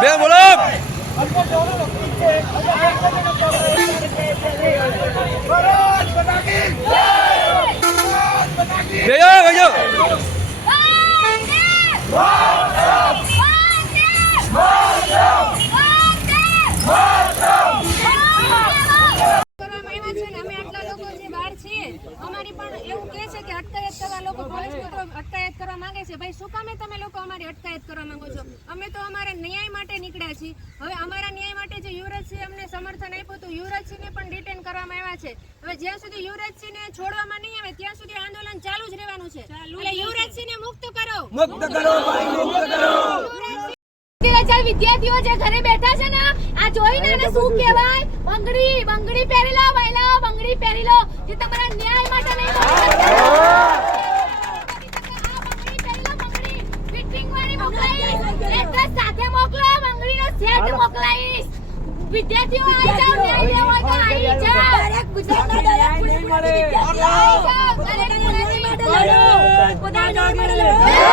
બે બોલો બે જાઓ બે જાઓ કરવામાં આવ્યા છે ને અમે આટલા લોકો જે બહાર છીએ અમારી પણ એવું કહે છે કે અટકાયત કરવા લોકો પોલીસ મિત્રો અટકાયત કરવા માંગે છે. ભાઈ શું કામે તમે લોકો અમારી અટકાયત કરવા માંગો છો? અમે તો અમારા ન્યાય માટે નીકળ્યા છીએ. હવે અમારા ન્યાય માટે જે યુવરાજસિંહ અમને સમર્થન આપ્યું હતું યુવરાજસિંહને પણ ડિટેન કરવામાં આવ્યા છે. હવે જ્યાં સુધી યુવરાજસિંહને છોડવામાં નહીં આવે ત્યાં સુધી આંદોલન ચાલુ જ રહેવાનું છે. એટલે યુવરાજસિંહને મુક્ત કરો. મુક્ત કરો ભાઈ મુક્ત કરો. ચાલ વિદ્યાર્થીઓ જે ઘરે બેઠા છે ને આ જોઈને શું કહેવાય? બંગડી બંગડી પહેરી લો ભાઈલા બંગડી પહેરી લો. જે તમારા ન્યાય માટે નહીં આ બંગડી પહેરી લો બંગડી ફિટિંગ વાળી મોકલાઈશ એડ્રેસ સાથે મોકલો સેટ મોકલાઈશ. વિદ્યાર્થીઓ આવી જાઓ ન્યાય લેવો તો આવી જાઓ. દરેક ગુજરાતના દરેક પુણે વિદ્યાર્થીઓ આવી જાઓ. દરેક પુણેની માટે લડો. પોતાના ન્યાય